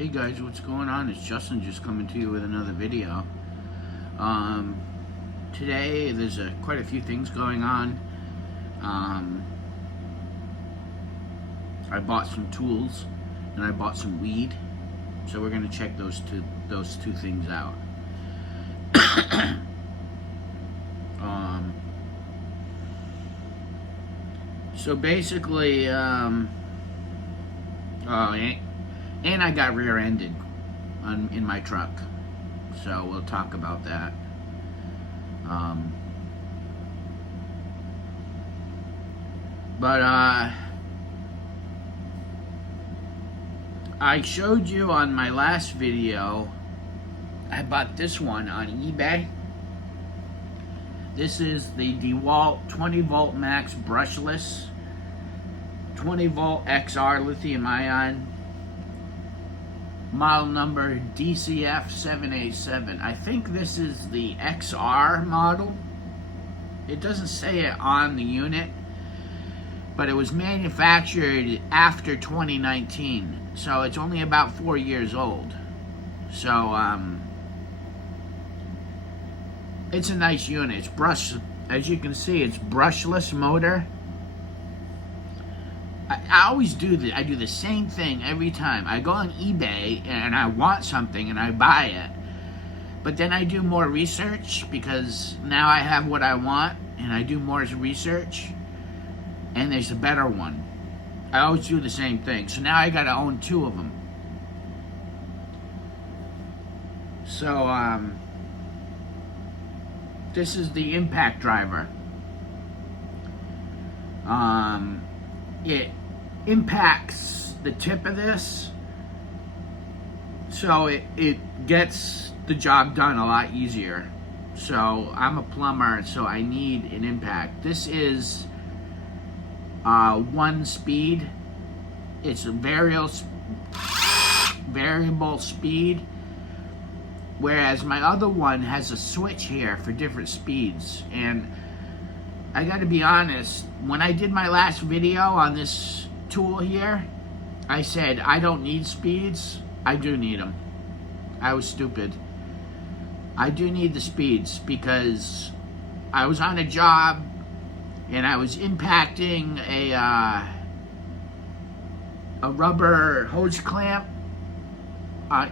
Hey guys, what's going on? It's Justin just coming to you with another video. Today there's quite a few things going on. I bought some tools and I bought some weed, so we're gonna check those two things out. So basically, and I got rear-ended in my truck, so we'll talk about that. I showed you on my last video, I bought this one on eBay. This is the DeWalt 20 volt max brushless 20 volt XR lithium ion, model number DCF787. I think this is the XR model. It doesn't say it on the unit, but it was manufactured after 2019, so it's only about 4 years old. So it's a nice unit. It's as you can see, it's brushless motor. I always do this. I do the same thing every time. I go on eBay and I want something and I buy it. But then I do more research because now I have what I want, and I do more research and there's a better one. I always do the same thing. So now I gotta own two of them. So this is the impact driver. It impacts the tip of this, so it gets the job done a lot easier. So I'm a plumber, so I need an impact. This is 1 speed. It's a variable speed, whereas my other one has a switch here for different speeds. And I gotta be honest, when I did my last video on this tool here, I said I don't need speeds. I do need them. I was stupid. I do need the speeds because I was on a job and I was impacting a rubber hose clamp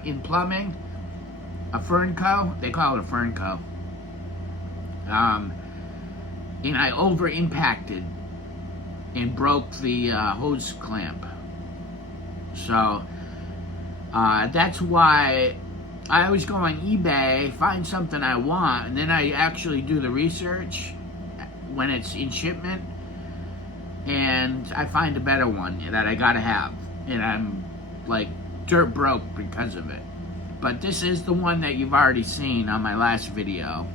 in plumbing, a Fernco. They call it a Fernco. And I over impacted and broke the hose clamp. So that's why I always go on eBay, find something I want, and then I actually do the research when it's in shipment, and I find a better one that I gotta have, and I'm like dirt broke because of it. But this is the one that you've already seen on my last video.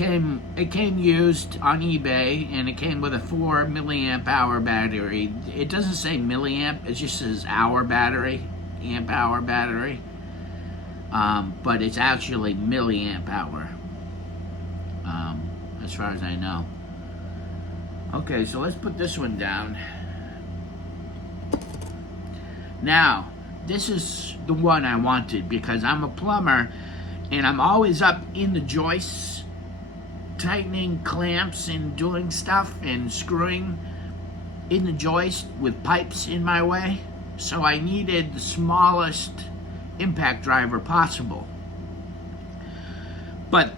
It came used on eBay, and it came with a 4 milliamp hour battery. It doesn't say milliamp, it just says hour battery, amp hour battery. But it's actually milliamp hour, as far as I know. Okay, so let's put this one down. Now, this is the one I wanted because I'm a plumber and I'm always up in the joists, tightening clamps and doing stuff and screwing in the joist with pipes in my way. So I needed the smallest impact driver possible. But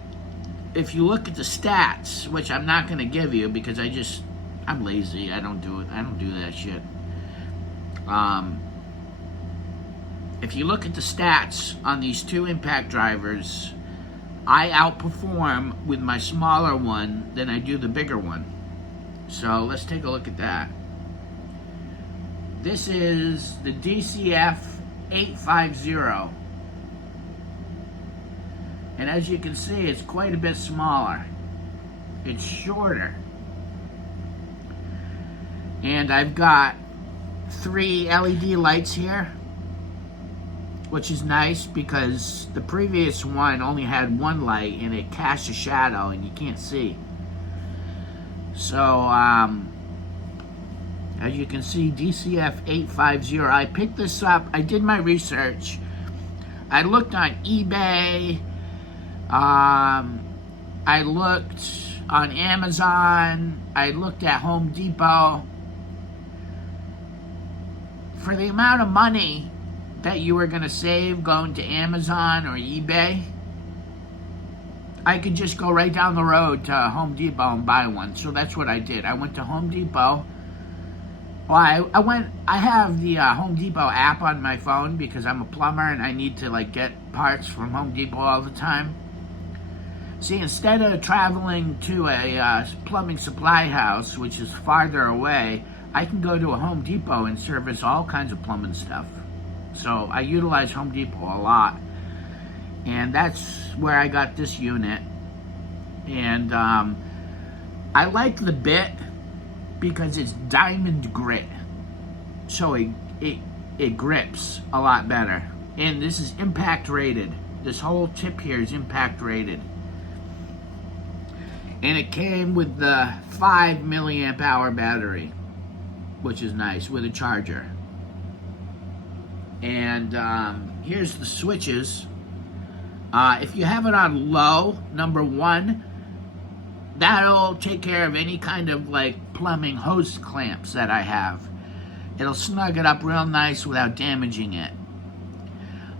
if you look at the stats, which I'm not going to give you because I'm lazy. I don't do that shit. If you look at the stats on these two impact drivers, I outperform with my smaller one than I do the bigger one. So let's take a look at that. This is the DCF850. And as you can see, it's quite a bit smaller. It's shorter. And I've got 3 LED lights here, which is nice because the previous one only had 1 light and it casts a shadow and you can't see. So As you can see, DCF 850. I picked this up. I did my research. I looked on eBay. I looked on Amazon. I looked at Home Depot. For the amount of money that you were going to save going to Amazon or eBay, I could just go right down the road to Home Depot and buy one. So that's what I did. I went to Home Depot. Well, I have the Home Depot app on my phone because I'm a plumber and I need to like get parts from Home Depot all the time. See, instead of traveling to a plumbing supply house, which is farther away, I can go to a Home Depot and service all kinds of plumbing stuff. So I utilize Home Depot a lot. And that's where I got this unit. And I like the bit because it's diamond grit. So it grips a lot better. And this is impact rated. This whole tip here is impact rated. And it came with the 5 milliamp hour battery, which is nice, with a charger. And here's the switches. If you have it on low, number 1, that'll take care of any kind of like plumbing hose clamps that I have. It'll snug it up real nice without damaging it.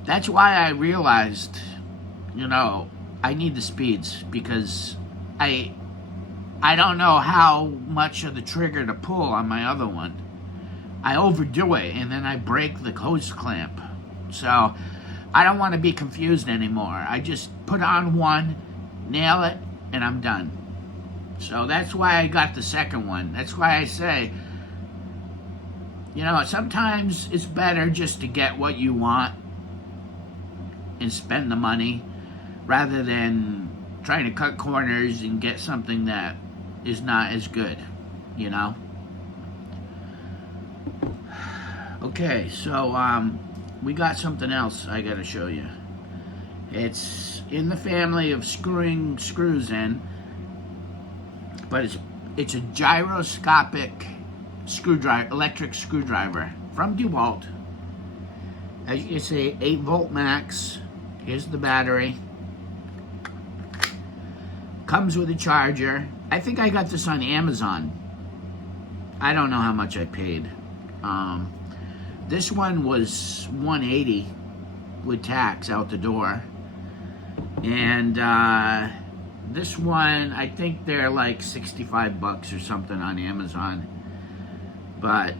That's why I realized, I need the speeds, because I don't know how much of the trigger to pull on my other one. I overdo it and then I break the hose clamp. So I don't want to be confused anymore. I just put on one, nail it, and I'm done. So that's why I got the second one. That's why I say, sometimes it's better just to get what you want and spend the money rather than trying to cut corners and get something that is not as good, Okay, so we got something else I gotta show you. It's in the family of screwing screws in, but it's a gyroscopic screwdriver, electric screwdriver from DeWalt. As you can see, 8-volt max. Here's the battery. Comes with a charger. I think I got this on Amazon. I don't know how much I paid. This one was $180 with tax out the door. And this one, I think they're like $65 or something on Amazon. But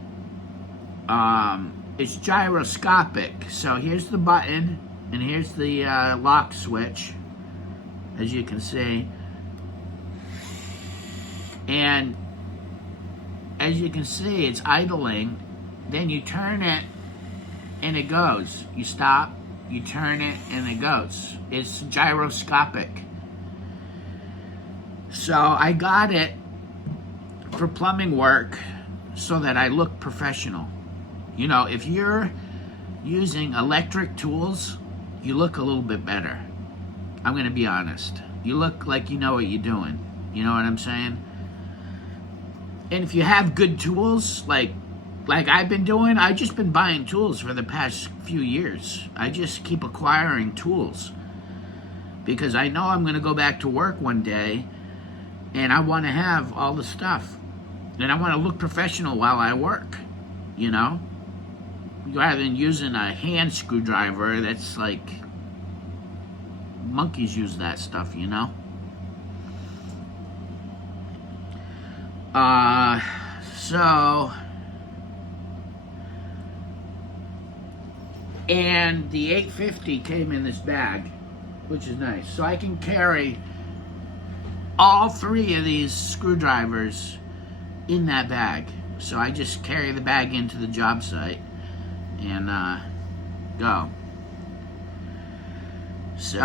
it's gyroscopic. So here's the button, and here's the lock switch, as you can see. And as you can see, it's idling. Then you turn it and it goes. You stop, you turn it and it goes. It's gyroscopic. So I got it for plumbing work so that I look professional. If you're using electric tools, you look a little bit better. I'm going to be honest. You look like you know what you're doing. You know what I'm saying? And if you have good tools, like I've been doing, I've just been buying tools for the past few years. I just keep acquiring tools because I know I'm going to go back to work one day and I want to have all the stuff. And I want to look professional while I work, rather than using a hand screwdriver that's like, monkeys use that stuff, And the 850 came in this bag, which is nice. So I can carry all 3 of these screwdrivers in that bag. So I just carry the bag into the job site and go. So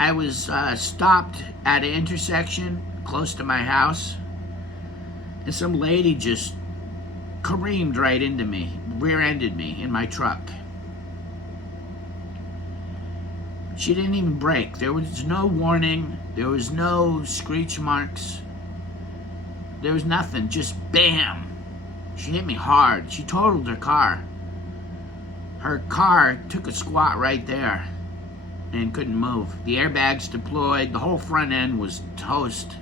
I was stopped at an intersection close to my house, and some lady just careened right into me, rear-ended me in my truck. She didn't even break. There was no warning. There was no screech marks. There was nothing. Just bam. She hit me hard. She totaled her car. Her car took a squat right there and couldn't move. The airbags deployed. The whole front end was toast.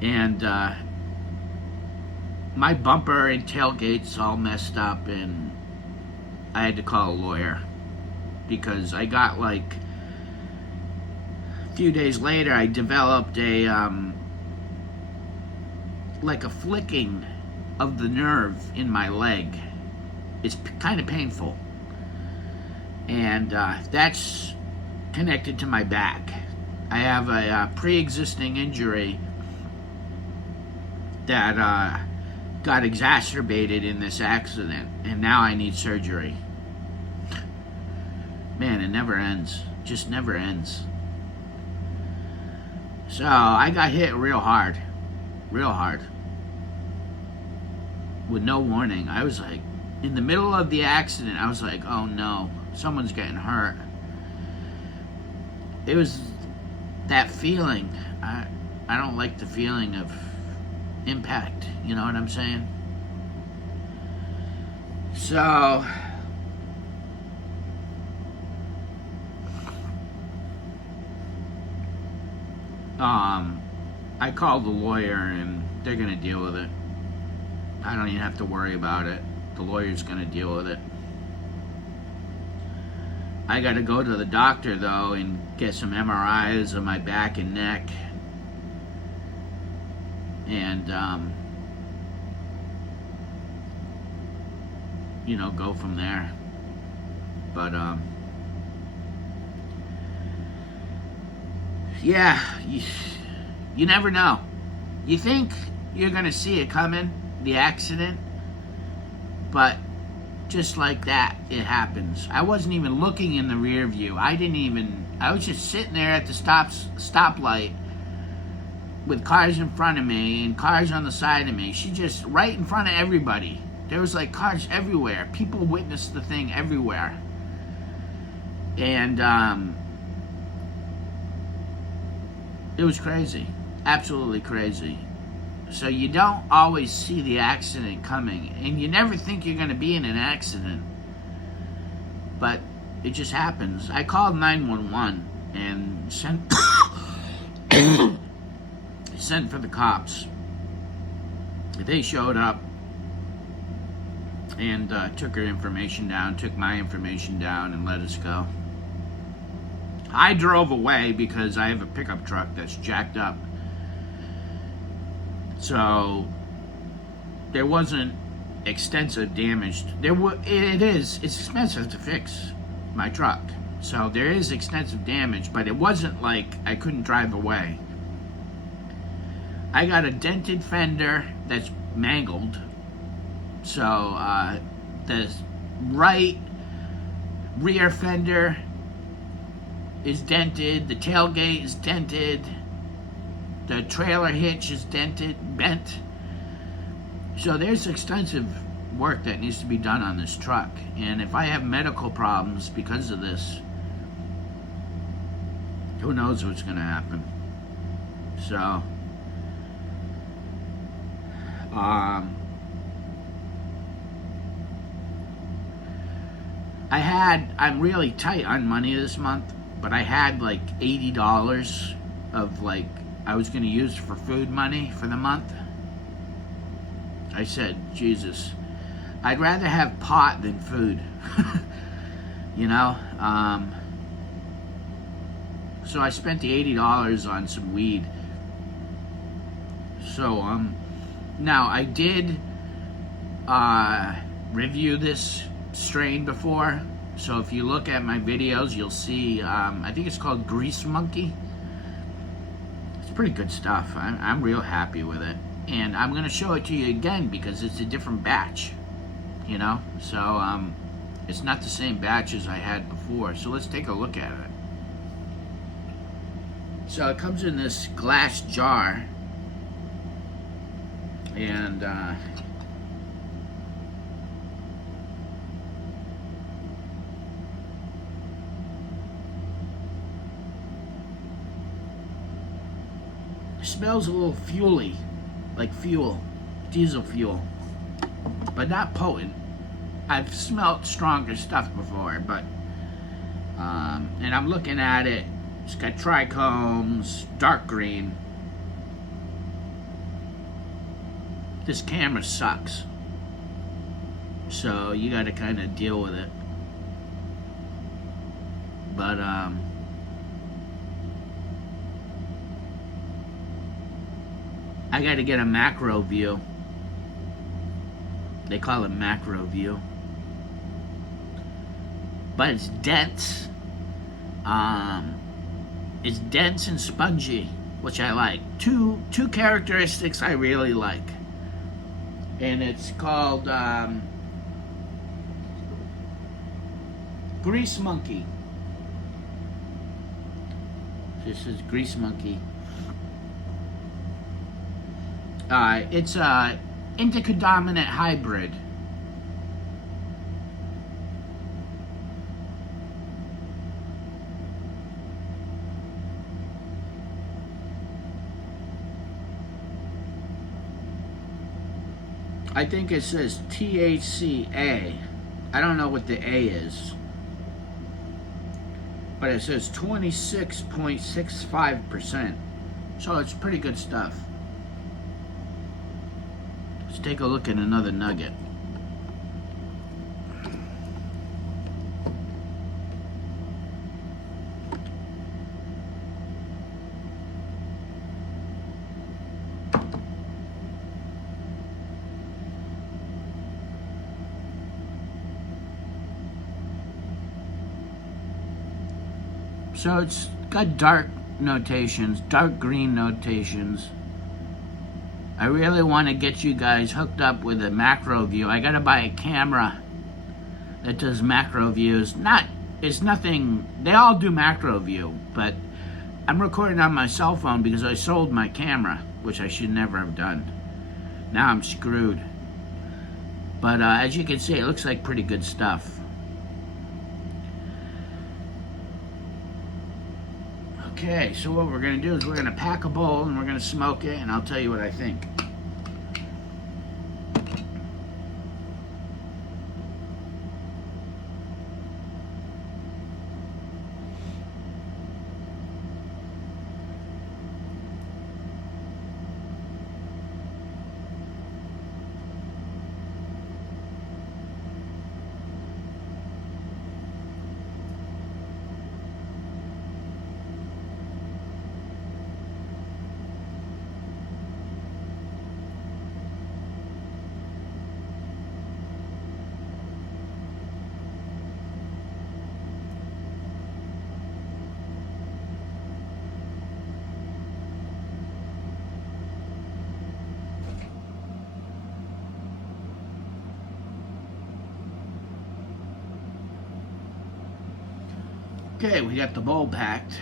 And my bumper and tailgate's all messed up, and I had to call a lawyer because I got a few days later I developed a like a flicking of the nerve in my leg. It's kind of painful, and that's connected to my back. I have a pre-existing injury that got exacerbated in this accident, and now I need surgery. Man, it never ends. Just never ends. So I got hit real hard with no warning. I was like, in the middle of the accident, I was like, oh no, someone's getting hurt. It was that feeling. I don't like the feeling of impact, you know what I'm saying? So I called the lawyer, and they're gonna deal with it. I don't even have to worry about it. The lawyer's gonna deal with it. I gotta go to the doctor though and get some MRIs of my back and neck, and go from there. But yeah, you never know. You think you're gonna see it coming, the accident, but just like that, it happens. I wasn't even looking in the rear view. I was just sitting there at the stoplight with cars in front of me and cars on the side of me. She just right in front of everybody. There was cars everywhere. People witnessed the thing everywhere. And it was crazy. Absolutely crazy. So you don't always see the accident coming, and you never think you're going to be in an accident, but it just happens. I called 911 and sent for the cops. They showed up and took her information down, took my information down, and let us go. I drove away because I have a pickup truck that's jacked up. So there wasn't extensive damage. It's expensive to fix my truck. So there is extensive damage, but it wasn't like I couldn't drive away. I got a dented fender that's mangled. So the right rear fender is dented, the tailgate is dented, the trailer hitch is bent. So there's extensive work that needs to be done on this truck. And if I have medical problems because of this, who knows what's going to happen. So, I'm really tight on money this month, but I had $80 of I was going to use for food money for the month. I said, Jesus, I'd rather have pot than food. So I spent the $80 on some weed. So now I did review this strain before. So if you look at my videos, you'll see, I think it's called Grease Monkey. It's pretty good stuff. I'm real happy with it. And I'm going to show it to you again because it's a different batch, So it's not the same batch as I had before. So let's take a look at it. So it comes in this glass jar. And Smells a little fuely, like fuel, diesel fuel, but not potent. I've smelled stronger stuff before, but and I'm looking at it. It's got trichomes, dark green. This camera sucks, so you got to kind of deal with it. But I got to get a macro view. They call it macro view, but it's dense. It's dense and spongy, which I like. Two characteristics I really like, and it's called Grease Monkey. This is Grease Monkey. It's a indica dominant hybrid. I think it says THCA. I don't know what the A is, but it says 26.65%. So it's pretty good stuff. Let's take a look at another nugget. So it's got dark notations, dark green notations. I really want to get you guys hooked up with a macro view. I gotta buy a camera that does macro views. It's nothing, they all do macro view, but I'm recording on my cell phone because I sold my camera, which I should never have done. Now I'm screwed. But as you can see, it looks like pretty good stuff. Okay, so what we're gonna do is we're gonna pack a bowl and we're gonna smoke it, and I'll tell you what I think. Okay, we got the bowl packed.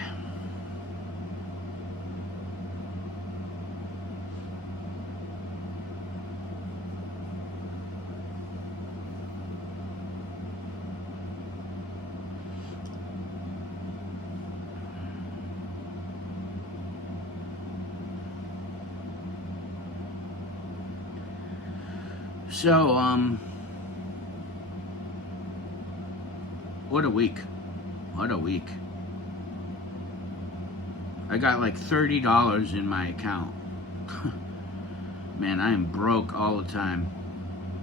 So, what a week. What a week. I got like $30 in my account. Man, I am broke all the time.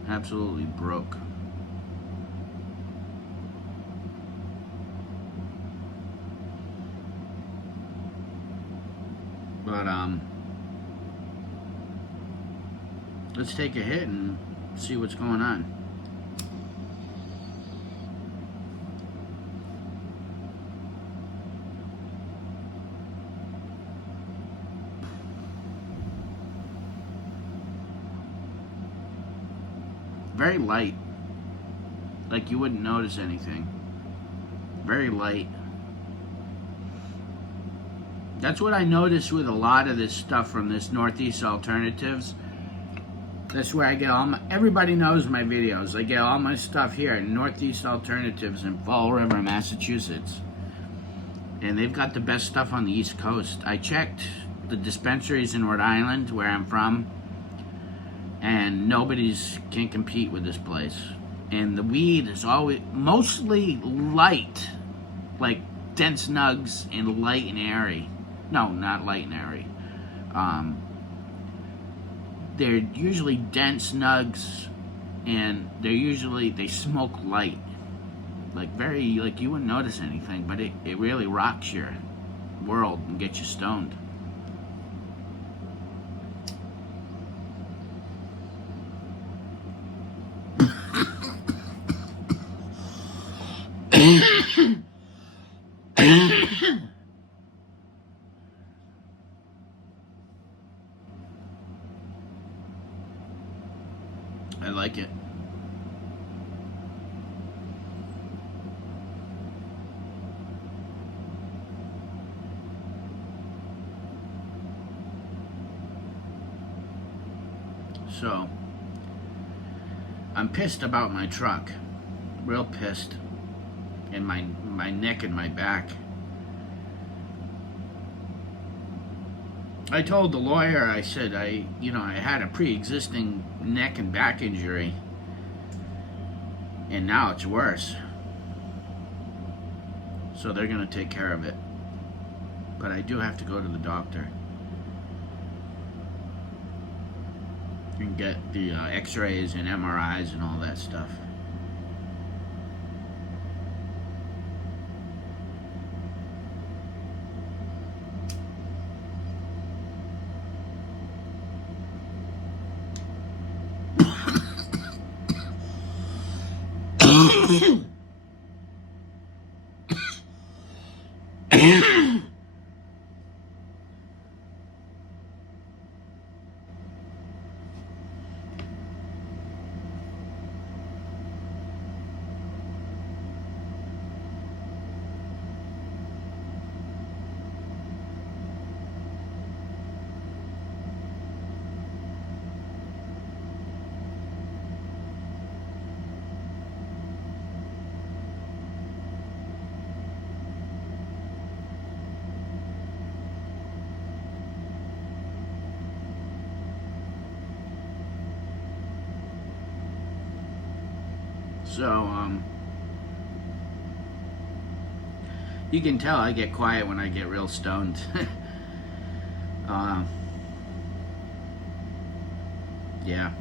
Absolutely broke. But, let's take a hit and see what's going on. Very light. Like you wouldn't notice anything. Very light. That's what I noticed with a lot of this stuff from this Northeast Alternatives. That's where I get all my, everybody knows my videos. I get all my stuff here at Northeast Alternatives in Fall River, Massachusetts. And they've got the best stuff on the East Coast. I checked the dispensaries in Rhode Island, where I'm from, and nobody's can compete with this place. And the weed is always mostly light, like dense nugs and light and airy. No, not light and airy. They're usually dense nugs, and they smoke light. Like you wouldn't notice anything, but it really rocks your world and gets you stoned. I like it. So, I'm pissed about my truck. Real pissed. And my neck and my back. I told the lawyer, I said I had a pre-existing neck and back injury, and now it's worse. So they're gonna take care of it. But I do have to go to the doctor and get the x-rays and MRIs and all that stuff. So, you can tell I get quiet when I get real stoned. Yeah.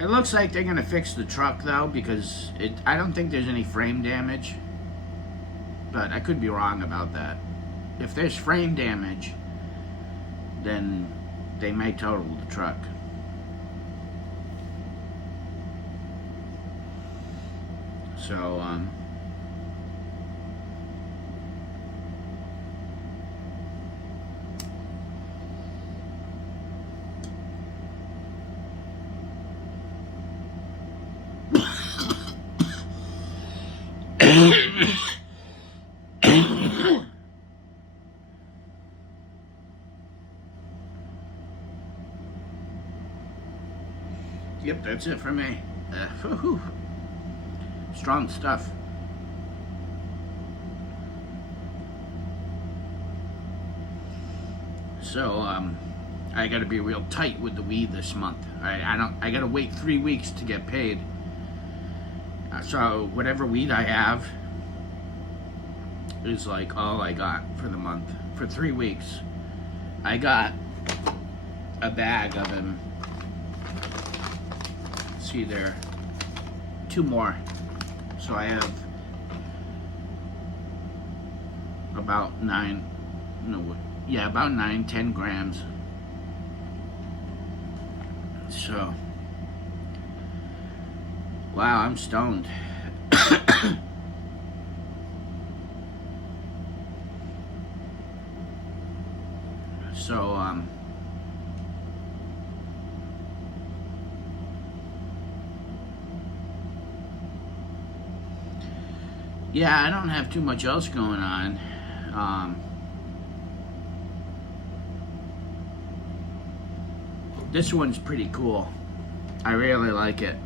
It looks like they're gonna fix the truck though, because I don't think there's any frame damage. But I could be wrong about that. If there's frame damage, then they may total the truck. So, yep, that's it for me. Strong stuff. So, I gotta be real tight with the weed this month. I gotta wait 3 weeks to get paid. So whatever weed I have is like all I got for the month. For 3 weeks. I got a bag of them. See there, 2 more. So I have about 10 grams. So, wow, I'm stoned. So, yeah, I don't have too much else going on. This one's pretty cool. I really like it.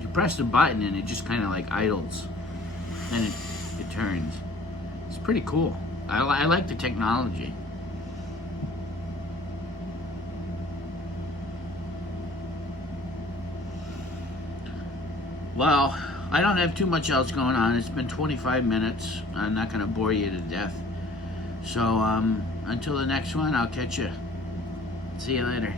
You press the button and it just kind of like idles. And it turns. It's pretty cool. I like the technology. Well, I don't have too much else going on. It's been 25 minutes. I'm not going to bore you to death. So, until the next one, I'll catch you. See you later.